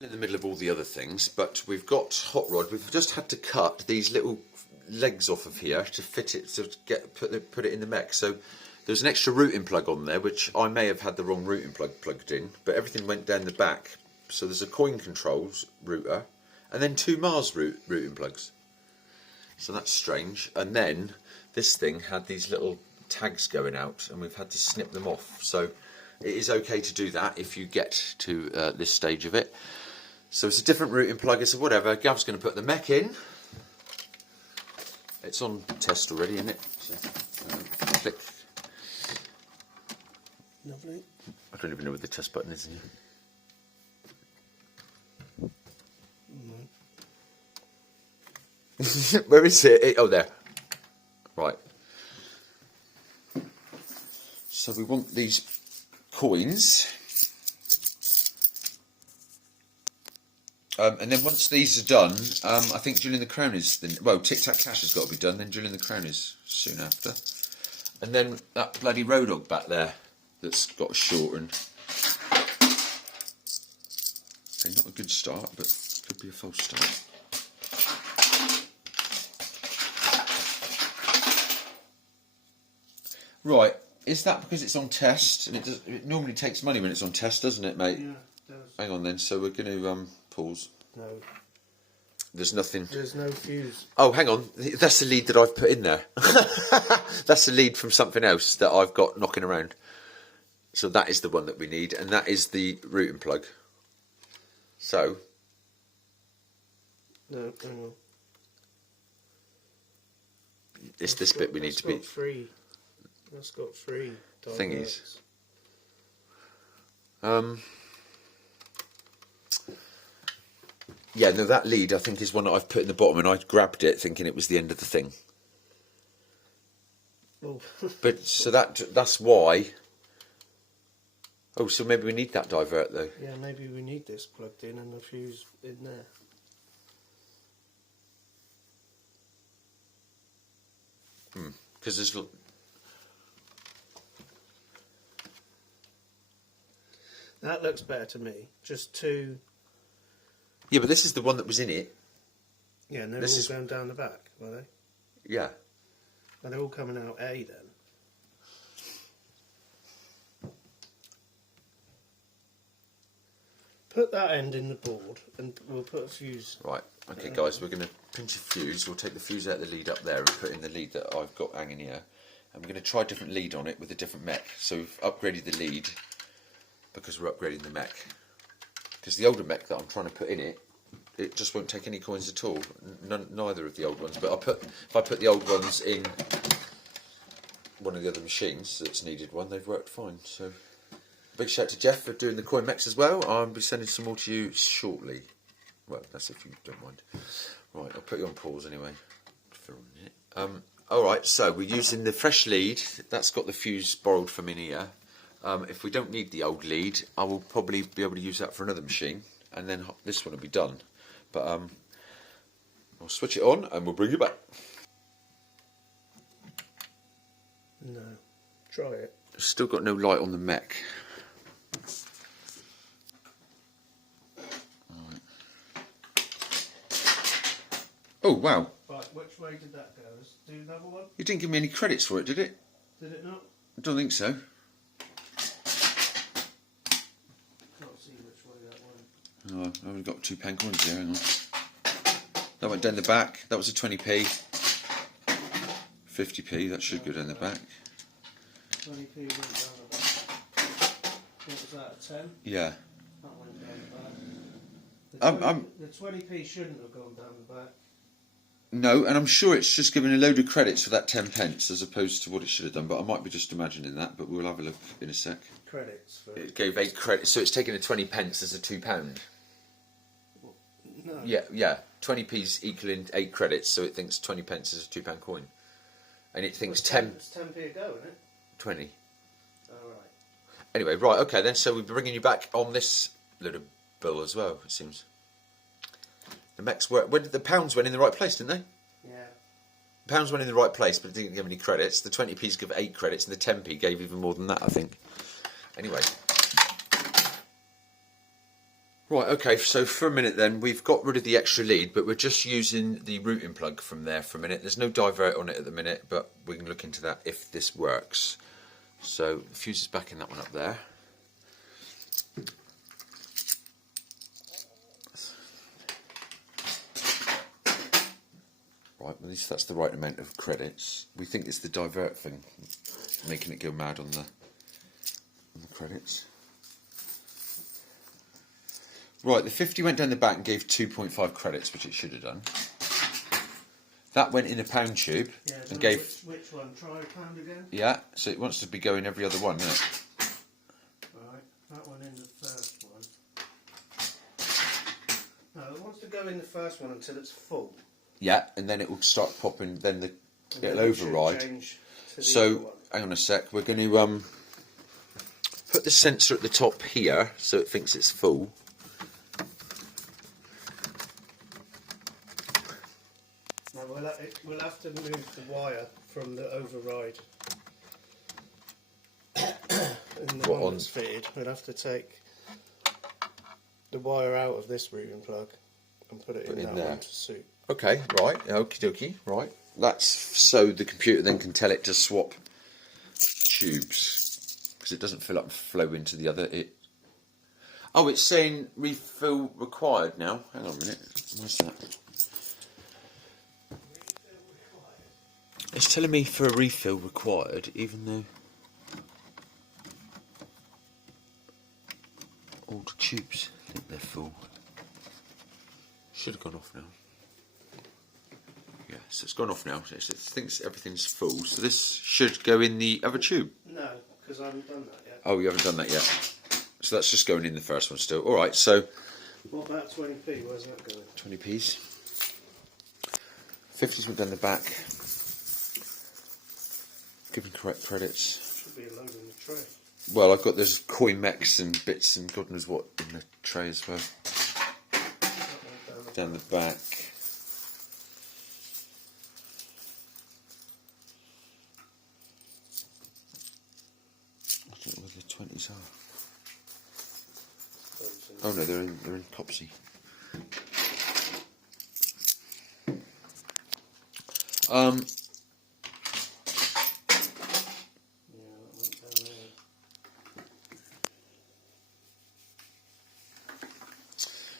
In the middle of all the other things, but we've got hot rod. We've just had to cut these little legs off of here to fit it, to put it in the mech. So there's an extra routing plug on there, which I may have had the wrong routing plug plugged in, but everything went down the back. So there's a coin controls router, and then two Mars routing plugs. So that's strange. And then this thing had these little tags going out, and we've had to snip them off. So it is okay to do that if you get to this stage of it. So it's a different routing plug, it's a whatever. Gav's going to put the mech in. It's on test already, isn't it? So, click. Lovely. I don't even know where the test button is. No. Where is it? Oh, there. Right. So we want these coins. And then once these are done, I think Julian the Crown is... well, Tic Tac Cash has got to be done, then Julian the Crown is soon after. And then that bloody road dog back there that's got a shorten. Okay, not a good start, but could be a false start. Right, is that because it's on test? And it normally takes money when it's on test, doesn't it, mate? Yeah, it does. Hang on then, so we're going to pause. No. There's nothing. There's no fuse. Oh, hang on. That's the lead that I've put in there. That's the lead from something else that I've got knocking around. So that is the one that we need, and that is the routing plug. So. No, hang on. It's this bit we need to be. That's got three thingies. Yeah, no, that lead I think is one that I've put in the bottom, and I grabbed it thinking it was the end of the thing. Oh. But so that's why. Oh, so maybe we need that divert though. Yeah, maybe we need this plugged in and the fuse in there. Because there's. That looks better to me. Just two. Yeah, but this is the one that was in it. Yeah, and they're all going down the back, are they? Yeah. And they're all coming out A then. Put that end in the board and we'll put a fuse. Right, okay guys, we're going to pinch a fuse. We'll take the fuse out of the lead up there and put in the lead that I've got hanging here. And we're going to try a different lead on it with a different mech. So we've upgraded the lead because we're upgrading the mech. Because the older mech that I'm trying to put in it, it just won't take any coins at all. Neither of the old ones. But if I put the old ones in one of the other machines that's needed one, they've worked fine. So big shout to Jeff for doing the coin mechs as well. I'll be sending some more to you shortly. Well, that's if you don't mind. Right, I'll put you on pause anyway. Alright, so we're using the fresh lead. That's got the fuse borrowed from in here. If we don't need the old lead, I will probably be able to use that for another machine, and then this one will be done. But I'll switch it on and we'll bring you back. No, try it. Still got no light on the mech. Right. Oh wow! Right, which way did that go? Let's do another one. You didn't give me any credits for it, did it? Did it not? I don't think so. Can't see which way that went. Oh, I've only got £2 coins there. Hang on. That went down the back. That was a 20p. 50p. That should go down the back. 20p went down the back. What was that, a 10? Yeah. That went down the back. The 20p shouldn't have gone down the back. No, and I'm sure it's just given a load of credits for that 10p as opposed to what it should have done, but I might be just imagining that, but we'll have a look in a sec. Credits for it gave 8 credits, so it's taken a 20p as a £2. No. Yeah, 20p's equaling 8 credits, so it thinks 20p is a £2 coin. And it thinks 10... It's 10p a go, isn't it? 20. Alright. Anyway, right, okay then, so we'll be bringing you back on this little bill as well, it seems. The mechs work. The pounds went in the right place, didn't they? Yeah. The pounds went in the right place, but it didn't give any credits. The 20p's give 8 credits, and the 10p gave even more than that, I think. Anyway. Right, okay, so for a minute then, we've got rid of the extra lead, but we're just using the routing plug from there for a minute. There's no divert on it at the minute, but we can look into that if this works. So the fuse is back in that one up there. Right, well, at least that's the right amount of credits. We think it's the divert thing, making it go mad on the credits. Right, the 50 went down the back and gave 2.5 credits, which it should have done. That went in a pound tube and gave... Which one? Try a pound again? Yeah, so it wants to be going every other one, doesn't it? Right, that one in the first one. No, it wants to go in the first one until it's full. Yeah, and then it will start popping, then it'll override. So, hang on a sec, we're going to put the sensor at the top here so it thinks it's full. Now we'll have to move the wire from the override. And the one that's fitted, we'll have to take the wire out of this routing plug and put it in that one to suit. Okay, right, okie dokie, right. That's so the computer then can tell it to swap tubes, because it doesn't fill up and flow into the other. Oh, it's saying refill required now. Hang on a minute, what's that? It's telling me for a refill required, even though all the tubes think they're full. Should have gone off now. Yeah, so it's gone off now. It thinks everything's full, so this should go in the other tube. No, because I haven't done that yet. Oh, you haven't done that yet. So that's just going in the first one still. Alright, so... What about 20p? Where's that going? 20p's. 50s went down the back. Giving correct credits. Should be a load in the tray. Well, I've got those coin mechs and bits and God knows what in the tray as well. Down the back. I don't know where the 20s are. Oh no, they're in Copsy.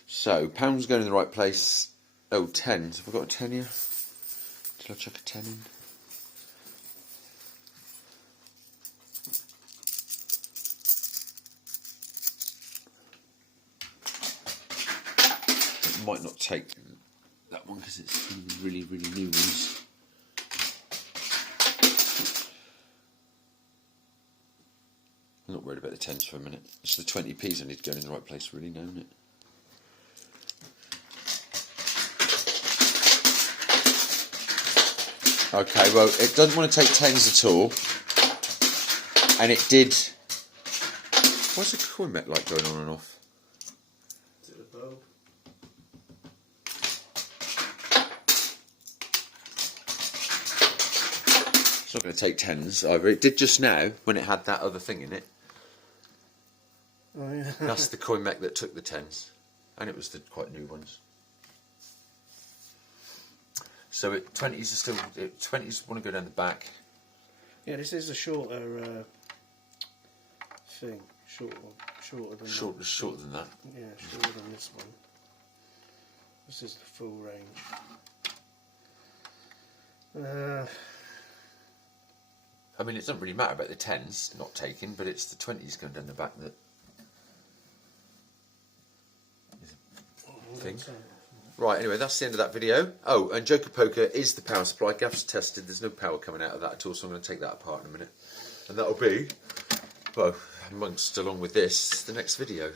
So, pounds going in the right place. Oh, tens. Have I got a 10 here? Shall I chuck a 10 in? It might not take that one because it's one of the really, really new ones. I'm not worried about the 10s for a minute. It's the 20p's I need to go in the right place really now, isn't it? Okay, well, it doesn't want to take 10s at all. And it did... What's the coin mech light going on and off? Is it a bulb? It's not going to take 10s either. It did just now when it had that other thing in it. Oh, yeah. That's the coin mech that took the 10s. And it was the quite new ones. So 20s are still... 20s want to go down the back. Yeah, this is a shorter thing. Shorter than that. Shorter than that. Yeah, shorter than this one. This is the full range. I mean, it doesn't really matter about the 10s not taking, but it's the 20s going down the back that... thing. Right, anyway, that's the end of that video. Oh, and Joker Poker is the power supply. Gav's tested, there's no power coming out of that at all, so I'm going to take that apart in a minute. And that'll be, well, amongst, along with this, the next video.